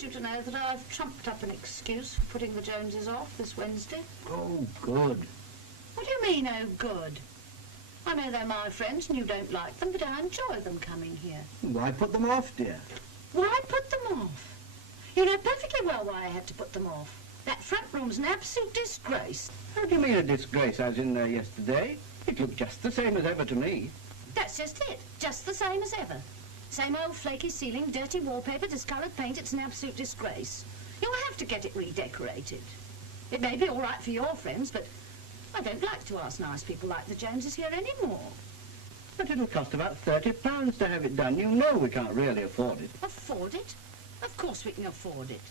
You to know that I've trumped up an excuse for putting the Joneses off this Wednesday. Oh, good. What do you mean, oh, good? I know they're my friends and you don't like them, but I enjoy them coming here. Why put them off, dear? Why put them off? You know perfectly well why I had to put them off. That front room's an absolute disgrace. How do you mean a disgrace? I was in there yesterday. It looked just the same as ever to me. That's just it. Just the same as ever. Same old flaky ceiling, dirty wallpaper, discoloured paint. It's an absolute disgrace. You'll have to get it redecorated. It may be all right for your friends, but I don't like to ask nice people like the Joneses here anymore. But it'll cost about £30 to have it done. You know we can't really afford it. Afford it? Of course we can afford it.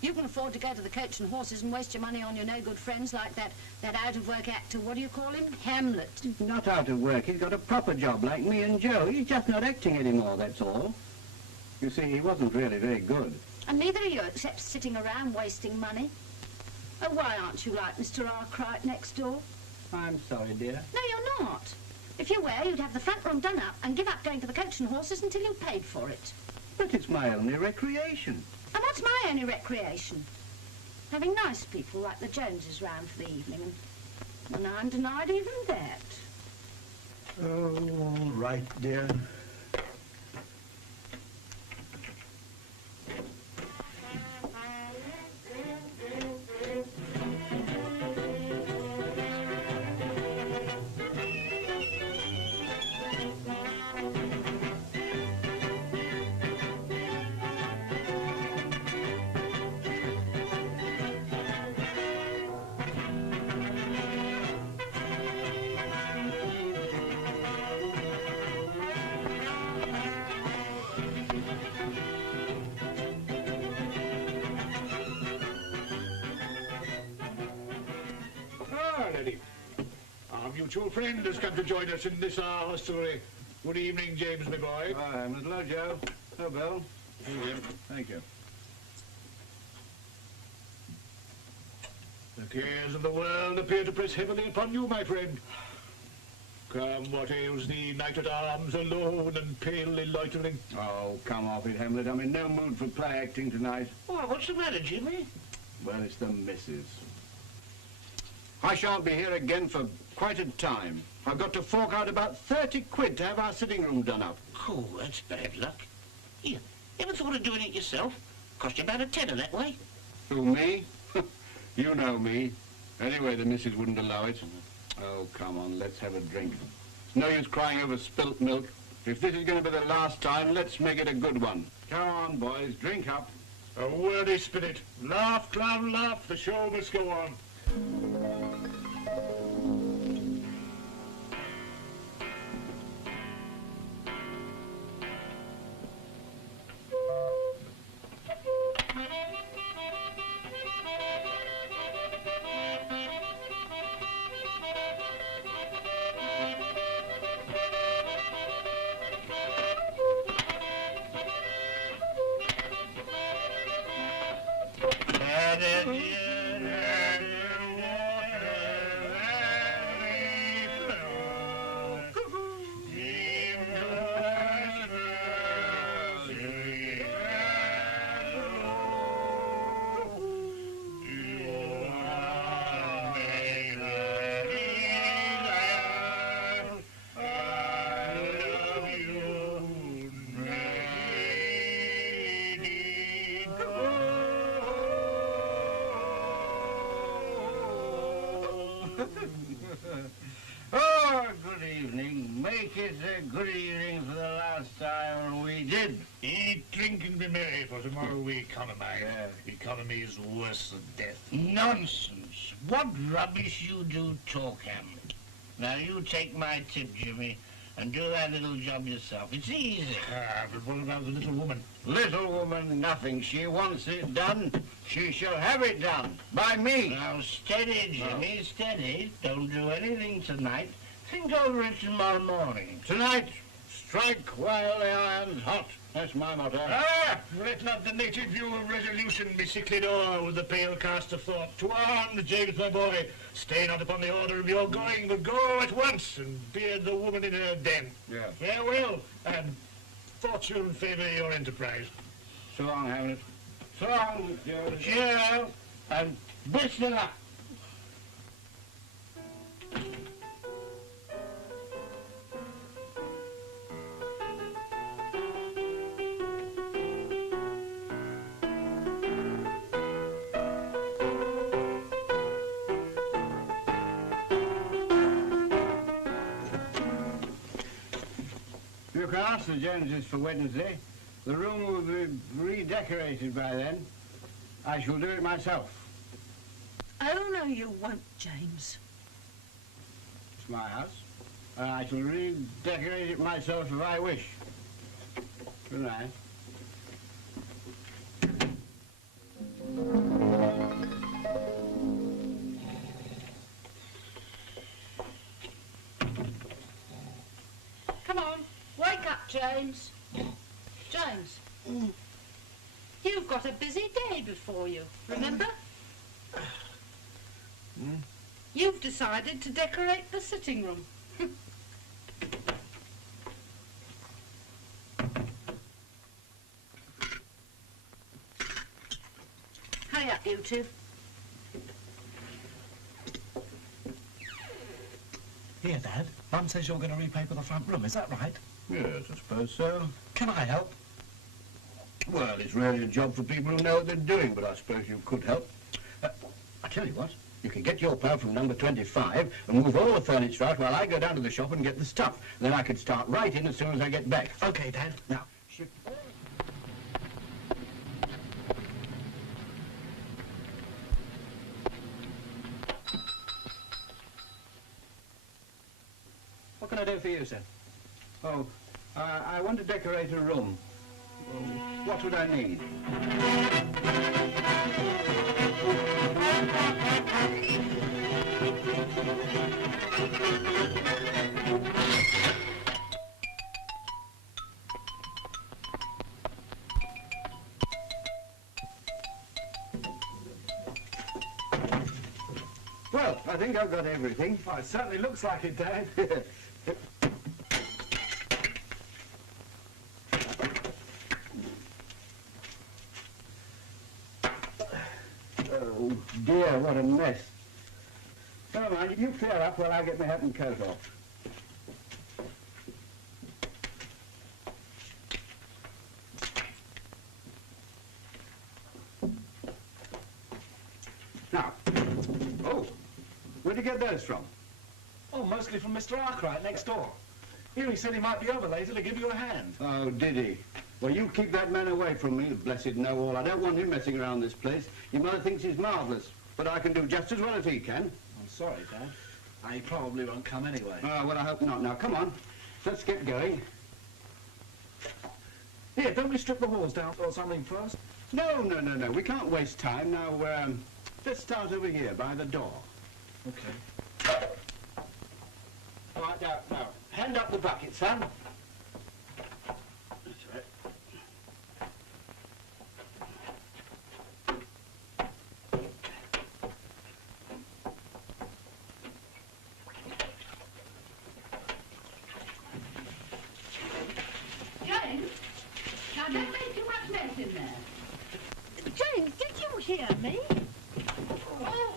You can afford to go to the Coach and Horses and waste your money on your no-good friends like that out-of-work actor, what do you call him? Hamlet. He's not out of work. He's got a proper job like me and Joe. He's just not acting anymore, that's all. You see, he wasn't really very good. And neither are you, except sitting around wasting money. Oh, why aren't you like Mr. Arkwright next door? I'm sorry, dear. No, you're not. If you were, you'd have the front room done up and give up going to the Coach and Horses until you paid for it. But it's my only recreation. And what's my only recreation? Having nice people like the Joneses round for the evening, and I'm denied even that. Oh, all right, dear. Mutual friend has come to join us in this our hostelry. Good evening, James, my boy. Hi, hello, Joe. Hello, Bill. Thank you. Thank you. The cares of the world appear to press heavily upon you, my friend. Come, what ails thee, knight at arms, alone and palely loitering? Oh, come off it, Hamlet. I'm in no mood for play acting tonight. Oh, what's the matter, Jimmy? Well, it's the missus. I shan't be here again for quite a time. I've got to fork out about 30 quid to have our sitting room done up. Oh, that's bad luck. Here, ever thought of doing it yourself? Cost you about a tenner that way. Who, me? You know me. Anyway, the missus wouldn't allow it. Oh, come on, let's have a drink. It's no use crying over spilt milk. If this is going to be the last time, let's make it a good one. Come on, boys, drink up. A worthy spirit. Laugh, clown, laugh. The show must go on. Oh, good evening. Make it a good evening for the last time, and we did. Eat, drink, and be merry, for tomorrow we economize. Yeah. Economy is worse than death. Nonsense. What rubbish you do talk, Hamlet. Now, you take my tip, Jimmy, and do that little job yourself. It's easy. But what about the little woman? Little woman, nothing. She wants it done. She shall have it done. By me. Now, steady, Jimmy, steady. Don't do anything tonight. Think over it tomorrow morning. Tonight, strike while the iron's hot. That's my motto. Let not the native view of resolution be sicklied o'er with the pale cast of thought. To arms, James, my boy. Stay not upon the order of your going, but go at once and beard the woman in her den. Yeah. Farewell, and fortune favour your enterprise. So long, Hamlet. So long, Joe. Cheerio, and best of luck. You can ask the Joneses for Wednesday. The room will be redecorated by then. I shall do it myself. Oh, no, you won't, James. It's my house, and I shall redecorate it myself if I wish. Good night. Come on, wake up, James. James, you've got a busy day before you, remember? You've decided to decorate the sitting room. Hurry up, you two. Here, Dad. Mum says you're going to repaper the front room. Is that right? Yes, I suppose so. Can I help? Well, it's really a job for people who know what they're doing, but I suppose you could help. I tell you what, you can get your pal from number 25 and move all the furniture out while I go down to the shop and get the stuff. Then I could start right in as soon as I get back. Okay, Dad. Now, shift... What can I do for you, sir? Oh, I want to decorate a room. What would I need? Well, I think I've got everything. Oh, it certainly looks like it, Dad. Oh, dear, what a mess. Never mind, you clear up while I get my hat and coat off. Now, oh, where'd you get those from? Oh, mostly from Mr. Arkwright next door. Here he said he might be over later to give you a hand. Oh, did he? Well, you keep that man away from me, the blessed know-all. I don't want him messing around this place. Your mother thinks he's marvellous, but I can do just as well as he can. I'm sorry, Dad. He probably won't come anyway. Oh, well, I hope not. Now, come on, let's get going. Here, don't we strip the walls down or something first? No, we can't waste time. Now, let's start over here by the door. Okay. All right, now, hand up the bucket, son. That's right. James, now don't make too much mess in there. James, did you hear me? Oh.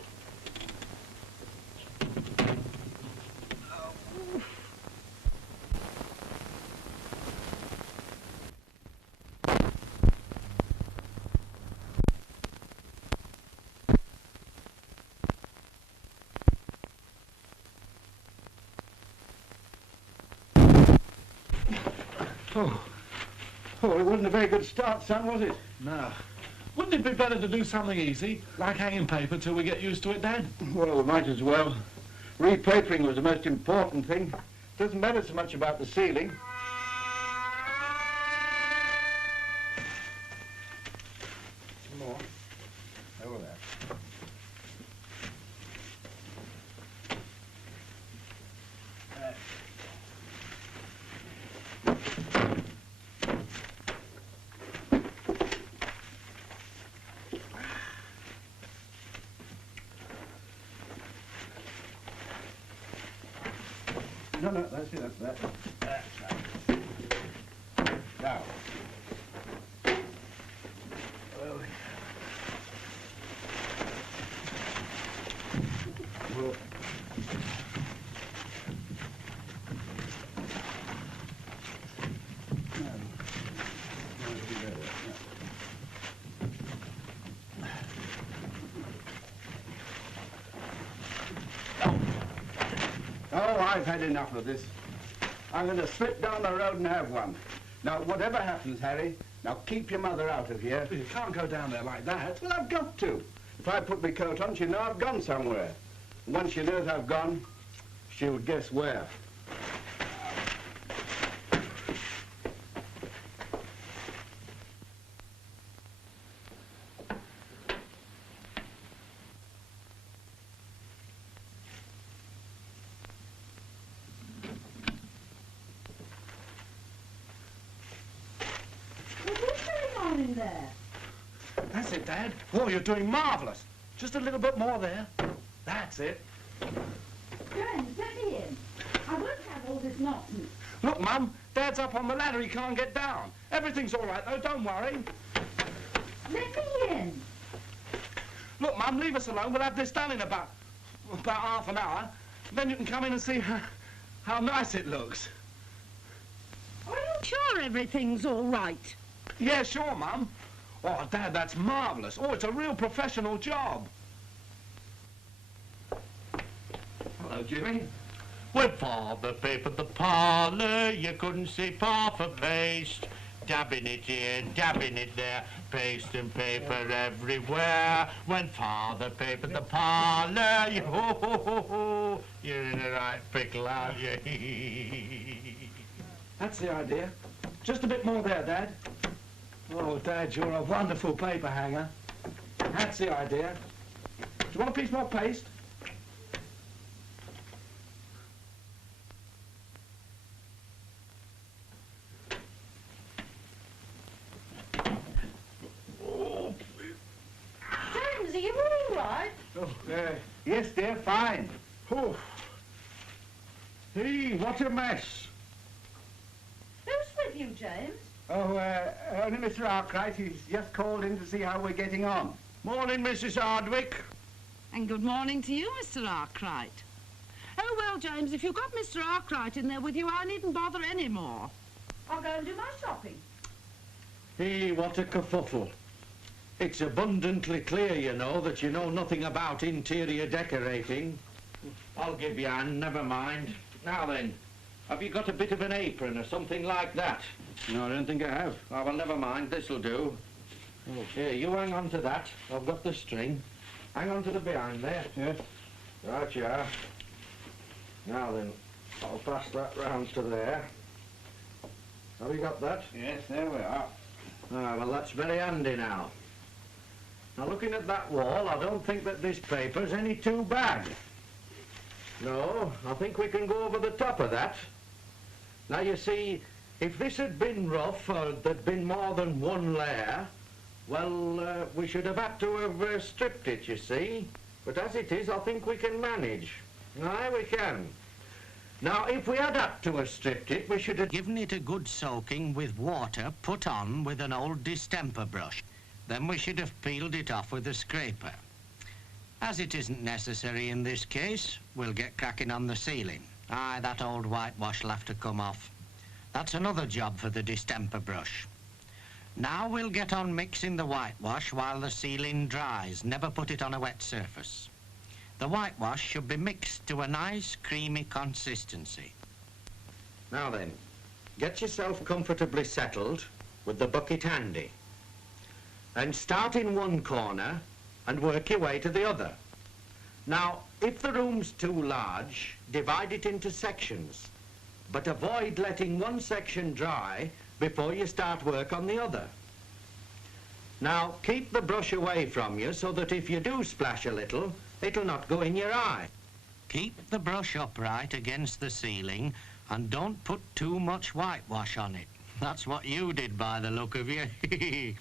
Oh. Oh, it wasn't a very good start, son, was it? No. Wouldn't it be better to do something easy, like hanging paper, till we get used to it, Dad? Well, we might as well. Repapering was the most important thing. Doesn't matter so much about the ceiling. Some more. Over there. No, that's it, that's right. Now. Well, oh, I've had enough of this. I'm going to slip down the road and have one. Now, whatever happens, Harry, now keep your mother out of here. You can't go down there like that. Well, I've got to. If I put my coat on, she'll know I've gone somewhere. And once she knows I've gone, she'll guess where. In there. That's it, Dad. Oh, you're doing marvellous. Just a little bit more there. That's it. James, let me in. I won't have all this nonsense. Look, Mum, Dad's up on the ladder. He can't get down. Everything's all right, though. Don't worry. Let me in. Look, Mum, leave us alone. We'll have this done in about half an hour. Then you can come in and see how nice it looks. Are you sure everything's all right? Yeah, sure, Mum. Oh, Dad, that's marvellous. Oh, it's a real professional job. Hello, Jimmy. When father papered the parlour, you couldn't see pa for paste. Dabbing it here, dabbing it there, paste and paper everywhere. When father papered the parlour, you're in the right pickle, aren't you? That's the idea. Just a bit more there, Dad. Oh, Dad, you're a wonderful paper hanger. That's the idea. Do you want a piece more paste? James, are you all right? Oh, yes, dear, fine. Oh. Hey, what a mess. Who's with you, James? Oh, only Mr. Arkwright. He's just called in to see how we're getting on. Morning, Mrs. Hardwick. And good morning to you, Mr. Arkwright. Oh, well, James, if you've got Mr. Arkwright in there with you, I needn't bother any more. I'll go and do my shopping. Hey, what a kerfuffle. It's abundantly clear, you know, that you know nothing about interior decorating. I'll give you a hand, never mind. Now then, have you got a bit of an apron or something like that? No, I don't think I have. Oh, well, never mind, this'll do. Here, you hang on to that. I've got the string. Hang on to the behind there. Yes. Right you are. Now then, I'll pass that round to there. Have you got that? Yes, there we are. Ah, well, that's very handy now. Now, looking at that wall, I don't think that this paper's any too bad. No, I think we can go over the top of that. Now, you see, if this had been rough, or there'd been more than one layer, well, we should have had to have stripped it, you see. But as it is, I think we can manage. Aye, we can. Now, if we had to have stripped it, we should have given it a good soaking with water put on with an old distemper brush. Then we should have peeled it off with a scraper. As it isn't necessary in this case, we'll get cracking on the ceiling. Aye, that old whitewash will have to come off. That's another job for the distemper brush. Now we'll get on mixing the whitewash while the ceiling dries. Never put it on a wet surface. The whitewash should be mixed to a nice creamy consistency. Now then, get yourself comfortably settled with the bucket handy. And start in one corner and work your way to the other. Now, if the room's too large, divide it into sections, but avoid letting one section dry before you start work on the other. Now, keep the brush away from you so that if you do splash a little, it'll not go in your eye. Keep the brush upright against the ceiling and don't put too much whitewash on it. That's what you did by the look of you.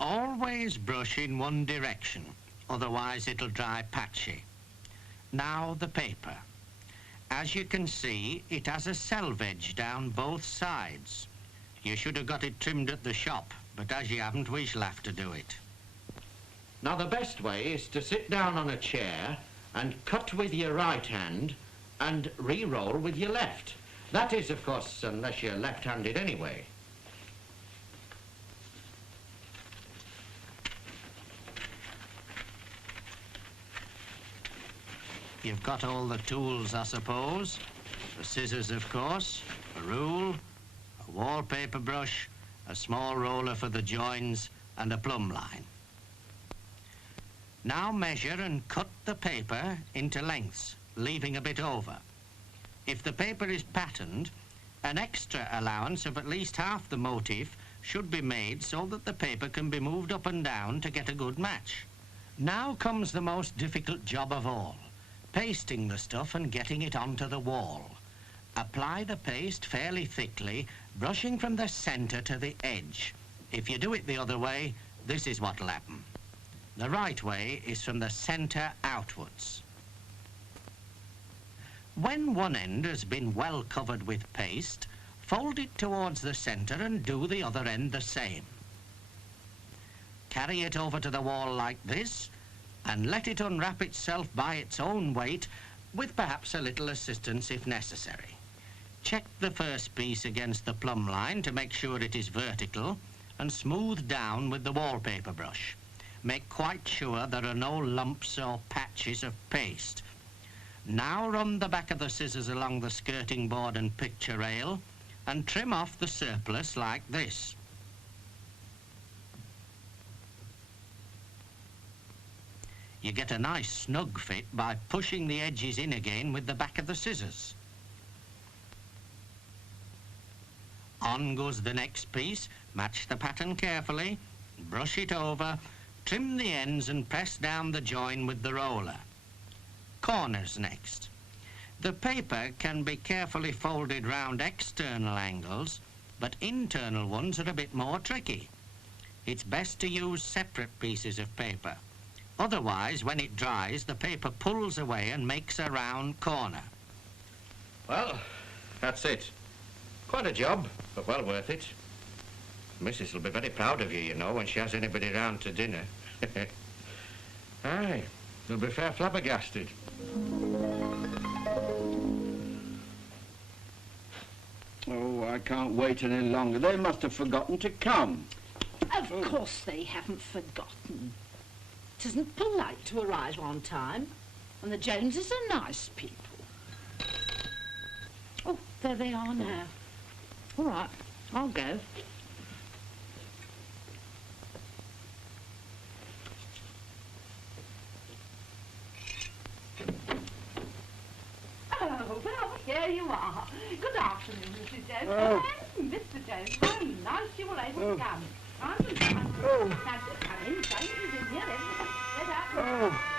Always brush in one direction, otherwise it'll dry patchy. Now the paper. As you can see, it has a selvage down both sides. You should have got it trimmed at the shop, but as you haven't, we shall have to do it. Now the best way is to sit down on a chair and cut with your right hand and re-roll with your left. That is, of course, unless you're left-handed anyway. You've got all the tools, I suppose. The scissors, of course, a rule, a wallpaper brush, a small roller for the joins, and a plumb line. Now measure and cut the paper into lengths, leaving a bit over. If the paper is patterned, an extra allowance of at least half the motif should be made so that the paper can be moved up and down to get a good match. Now comes the most difficult job of all. Pasting the stuff and getting it onto the wall. Apply the paste fairly thickly, brushing from the centre to the edge. If you do it the other way, this is what'll happen. The right way is from the centre outwards. When one end has been well covered with paste, fold it towards the centre and do the other end the same. Carry it over to the wall like this, and let it unwrap itself by its own weight, with perhaps a little assistance if necessary. Check the first piece against the plumb line to make sure it is vertical, and smooth down with the wallpaper brush. Make quite sure there are no lumps or patches of paste. Now run the back of the scissors along the skirting board and picture rail, and trim off the surplus like this. You get a nice snug fit by pushing the edges in again with the back of the scissors. On goes the next piece. Match the pattern carefully, brush it over, trim the ends and press down the join with the roller. Corners next. The paper can be carefully folded round external angles, but internal ones are a bit more tricky. It's best to use separate pieces of paper. Otherwise, when it dries, the paper pulls away and makes a round corner. Well, that's it. Quite a job, but well worth it. Missus will be very proud of you, you know, when she has anybody round to dinner. Aye, they'll be fair flabbergasted. Oh, I can't wait any longer. They must have forgotten to come. Of course they haven't forgotten. It isn't polite to arrive on time, and the Joneses are nice people. Oh, there they are now. All right, I'll go. Oh, well, here you are. Good afternoon, Mrs. Jones. Oh. And Mr. Jones, how nice you were able to come. I'm now just come in, James is in here, everybody's spread out. Oh.